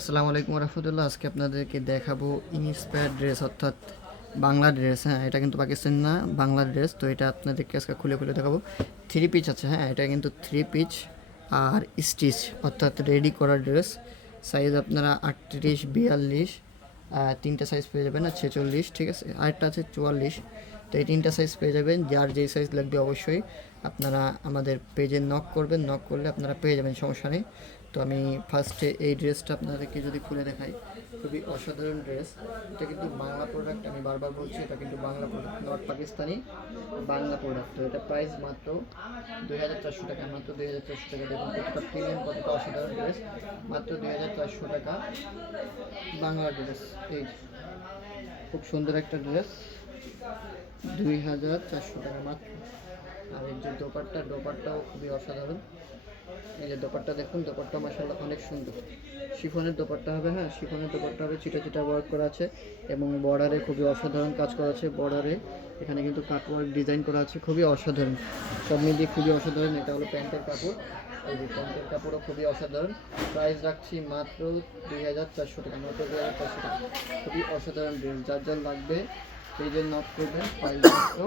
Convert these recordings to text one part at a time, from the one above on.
আসসালামু আলাইকুম রহমতুল্লাহ। আজকে আপনাদেরকে দেখাবো ইন্সপায়ার ড্রেস, অর্থাৎ বাংলা ড্রেস। হ্যাঁ, এটা কিন্তু পাকিস্তান না, বাংলা ড্রেস। তো এটা আপনাদেরকে আজকে খুলে খুলে দেখাবো। থ্রি পিচ আছে, হ্যাঁ, এটা কিন্তু থ্রি পিচ আর স্টিচ, অর্থাৎ রেডি করা ড্রেস। সাইজ আপনারা 38, 42, তিনটা সাইজ পেয়ে যাবেন, আর 46, ঠিক আছে, আরেকটা আছে 44। তো এই তিনটা সাইজ পেয়ে যাবেন। যার যেই সাইজ লাগবে অবশ্যই আপনারা আমাদের পেজে নক করবেন, নক করলে আপনারা পেয়ে যাবেন, সমস্যা নেই। তো আমি ফার্স্টে এই ড্রেসটা আপনাদেরকে যদি খুলে দেখাই, খুবই অসাধারণ ড্রেস। এটা কিন্তু বাংলা প্রোডাক্ট, আমি বারবার বলছি এটা কিন্তু Bangla product, not Pakistani, Bangla product. তো এটা প্রাইস মাত্র 2400 টাকা, মাত্র 2400 টাকা। দেখুন কতটা প্রিমিয়াম, কতটা অসাধারণ ড্রেস, মাত্র 2400 টাকা বাংলা ড্রেস। এই খুব সুন্দর একটা ড্রেস, 2400 টাকা মাত্র। আর এই যে দোপাট্টাও খুবই অসাধারণ। এই যে দোপাট্টা দেখুন, দোপাট্টা মাশাআল্লাহ অনেক সুন্দর। শিফনের দোপাট্টা হবে, হ্যাঁ, শিফনের দোপাট্টা হবে, ছিটা ছিটা ওয়ার্ক করা আছে এবং বর্ডারে খুবই অসাধারণ কাজ করা আছে। বর্ডারে এখানে কিন্তু কাটওয়ার্ক ডিজাইন করা আছে, খুবই অসাধারণ, সব মিলিয়ে খুবই অসাধারণ। এটা হলো প্যান্টের কাপড়, এই যে প্যান্টের কাপড়ও খুবই অসাধারণ। প্রাইস রাখছি মাত্র 2400 টাকা, মাত্র 2400 টাকা। খুবই অসাধারণ ড্রেস, যার যার লাগবে সেই জন্য নক করবেন। প্রাইস মাত্র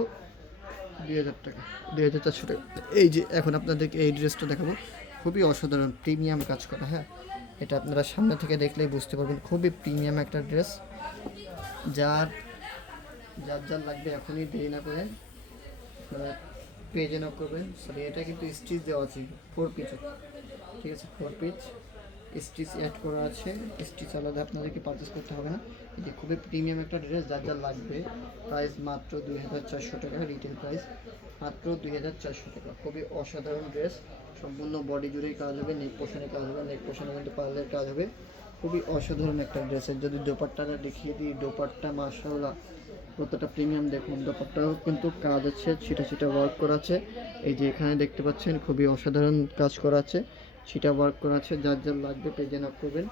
2000 টাকা, 2400 টাকা। এই যে এখন আপনাদেরকে এই ড্রেসটা দেখাবো, খুবই অসাধারণ প্রিমিয়াম কাজ করা। হ্যাঁ, এটা আপনারা সামনে থেকে দেখলেই বুঝতে পারবেন, খুবই প্রিমিয়াম একটা ড্রেস। যার যার যার লাগবে এখনই দেরি না করে আপনারা পেজে নক করবেন। সরি, এটা কিন্তু স্টিচ দেওয়া আছে, 4 পিচ, ঠিক আছে, 4 পিচ স্টিচ অ্যাড করা আছে। স্টিচ আলাদা আপনাদেরকে পারচেস করতে হবে না। এটি খুবই প্রিমিয়াম একটা ড্রেস, যার যার লাগবে। প্রাইস মাত্র 2400 টাকা, রিটেল প্রাইস মাত্র 2400 টাকা। খুবই অসাধারণ ড্রেস, সম্পূর্ণ বডি জুড়েই কাজ হবে, নেক পোশনে কাজ হবে, নেক পোশনে কিন্তু পার্লের কাজ হবে। খুবই অসাধারণ একটা ড্রেসের যদি দোপাট্টাটা দেখিয়ে দিই, দোপাট্টা মাশাআল্লাহ কতটা প্রিমিয়াম দেখুন। দোপাট্টাও কিন্তু কাজ আছে, ছিটা ছিটা ওয়ার্ক করা আছে। এই যে এখানে দেখতে পাচ্ছেন খুবই অসাধারণ কাজ করা আছে, ছিটা ওয়ার্ক করা আছে। যার যার লাগবে পেজে নক করবেন।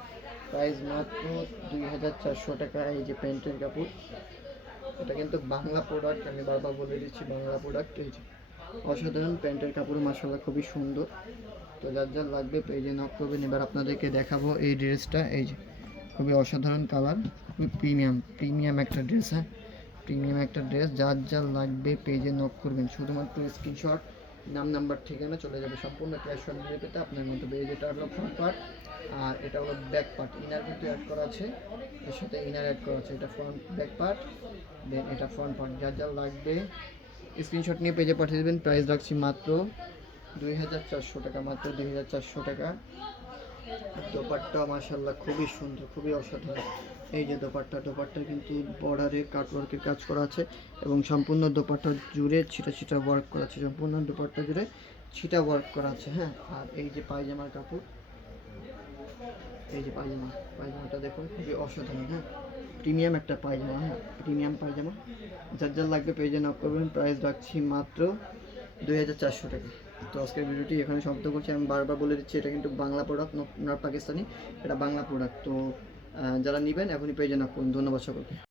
প্রাইস মাত্র 2400 টাকা। এই যে প্যান্টের কাপড়, এটা কিন্তু বাংলা প্রোডাক্ট, আমি বারবার বলে দিচ্ছি বাংলা প্রোডাক্ট। এই যে অসাধারণ প্যান্টের কাপড় মাশাআল্লাহ খুবই সুন্দর। তো যার যার লাগবে পেজে নক করবেন। এবার আপনাদেরকে দেখাবো এই ড্রেসটা। এই যে খুবই অসাধারণ কালার, খুবই প্রিমিয়াম একটা ড্রেস। হ্যাঁ, প্রিমিয়াম একটা ড্রেস, যার যার লাগবে পেজে নক করবেন। শুধুমাত্র স্ক্রিনশট, নাম, নাম্বার, ঠিকানা চলে যাবে। সম্পূর্ণ ক্যাশ অন ডেলিভারিতে আপনার মতো পেয়ে। যেটা হলো ফ্রন্ট পার্ট আর এটা হলো ব্যাক পার্ট। ইনার কিন্তু অ্যাড করা আছে, এর সাথে ইনার অ্যাড করা আছে। এটা ফ্রন্ট ব্যাক পার্ট, দেন এটা ফ্রন্ট পার্ট। যার যার লাগবে স্ক্রিনশট নিয়ে পেজে পাঠিয়ে দেবেন। প্রাইস রাখছি মাত্র 2400 টাকা, মাত্র 2400 টাকা। দোপাট্টা মাশাআল্লাহ খুবই সুন্দর, খুবই অসাধারণ। এই যে দোপাট্টা কিন্তু বর্ডারে কাটওয়ার্কের কাজ করা আছে এবং সম্পূর্ণ দোপাট্টা জুড়ে ছিটা ছিটা ওয়ার্ক করা আছে, সম্পূর্ণ দোপাট্টা জুড়ে ছিটা ওয়ার্ক করা আছে। হ্যাঁ, আর এই যে পায়জামার কাপড়, এই যে পায়জামাটা দেখুন, খুবই অসাধারণ। হ্যাঁ, প্রিমিয়াম একটা পায়জামা, হ্যাঁ, প্রিমিয়াম পায়জামা। যার যার লাগবে পেজে নক করবেন। প্রাইস রাখছি মাত্র 2400 টাকা। তো আজকের ভিডিওটি এখানে সমাপ্ত করছি। আমি বারবার বলে দিচ্ছি এটা কিন্তু বাংলা প্রোডাক্ট, নট পাকিস্তানি, এটা বাংলা প্রোডাক্ট। তো যারা নেবেন এখনই পেজে নক করুন। ধন্যবাদ সকলকে।